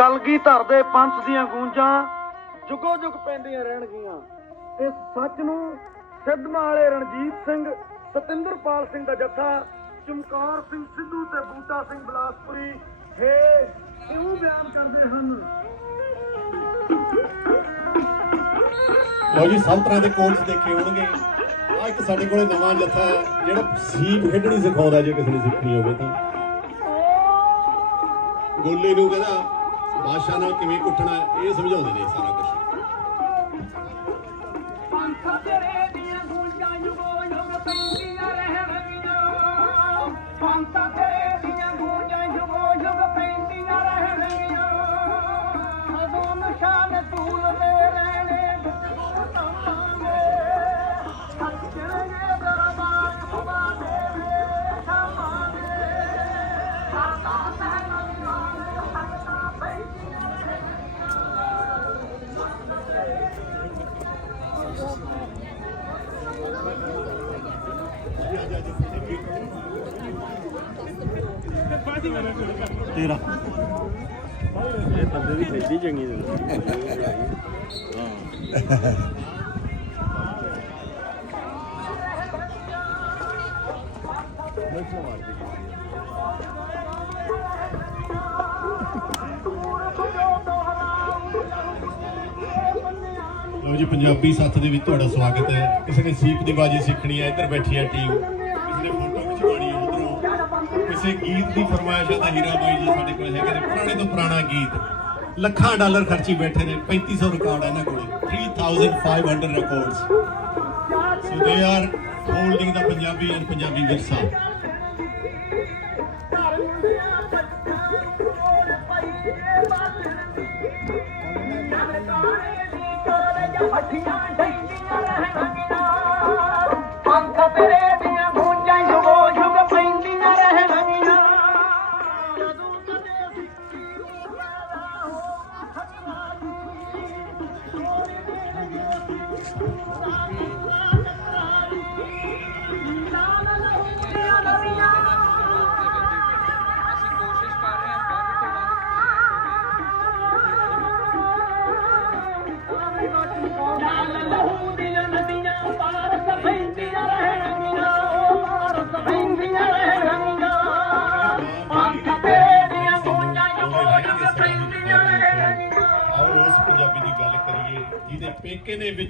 ਕਲਗੀ ਧਰਦੇ ਪੰਥ ਦੀਆਂ ਗੂੰਜਾਂ ਜੁਗੋ ਜੁਗ ਪੈਂਦੀਆਂ ਰਹਿਣਗੀਆਂ। ਇਸ ਸੱਚ ਨੂੰ ਸਿੱਧਵਾਂ ਵਾਲੇ ਰਣਜੀਤ ਸਿੰਘ, ਸਤਿੰਦਰਪਾਲ ਸਿੰਘ ਦਾ ਜੱਥਾ, ਚਮਕੌਰ ਸਿੰਘ ਸਿੱਧੂ ਤੇ ਬੂਟਾ ਸਿੰਘ ਬਲਾਸਪੁਰੀ, ਹੇ ਇਉਂ ਬਿਆਨ ਕਰਦੇ ਹਨ? ਲਓ ਜੀ, ਸਭ ਤਰ੍ਹਾਂ ਦੇ ਕੋਚ ਦੇਖੇ ਹੋਣਗੇ। ਆ ਇੱਕ ਸਾਡੇ ਕੋਲੇ ਨਵਾਂ ਜੱਥਾ ਜਿਹੜਾ ਸੀਪ ਖੇਡਣੀ ਸਿਖਾਉਂਦਾ ਜੇ ਕਿਸੇ ਨੇ ਸਿੱਖਣੀ ਹੋਵੇ ਤਾਂ। ਗੋਲੇ ਨੂੰ ਕਹਿੰਦਾ ਬਾਦਸ਼ਾਹ ਨਾਲ ਕਿਵੇਂ ਕੁੱਟਣਾ ਇਹ ਸਮਝਾਉਂਦੇ ਨੇ ਸਾਰਾ ਕੁਝ ਤੇਰਾ। ਇਹ ਬੰਦੇ ਦੀ ਖੇਡੀ ਚੰਗੀ ਦੇ ਲਓ ਜੀ ਪੰਜਾਬੀ ਸੱਥ ਦੇ ਵਿੱਚ ਤੁਹਾਡਾ ਸਵਾਗਤ ਹੈ। ਕਿਸੇ ਨੇ ਸੀਪ ਦੀ ਬਾਜੀ ਸਿੱਖਣੀ ਹੈ ਇੱਧਰ ਬੈਠੀ ਹੈ ਟੀਮ। ਕਿਸੇ ਫੋਟੋ ਖਿਚਵਾਉਣੀ ਉਧਰੋਂ ਕਿਸੇ ਗੀਤ ਦੀ ਫਰਮਾਇਸ਼ ਹੈ ਤਾਂ ਹੀਰਾ ਬਾਈ ਜੀ ਸਾਡੇ ਕੋਲ ਹੈਗੇ ਨੇ। ਪੁਰਾਣੇ ਤੋਂ ਪੁਰਾਣਾ ਗੀਤ। ਲੱਖਾਂ ਡਾਲਰ ਖਰਚੀ ਬੈਠੇ ਨੇ। 3500 ਰਿਕਾਰਡ ਹੈ ਇਹਨਾਂ ਕੋਲੇ। 3500 records so they are holding the Punjabi and Punjabi Virsa. ਪੰਖ ਆਓ ਉਸ ਪੰਜਾਬੀ ਦੀ ਗੱਲ ਕਰੀਏ ਜਿਹਦੇ ਪੇਕੇ ਦੇ ਵਿੱਚ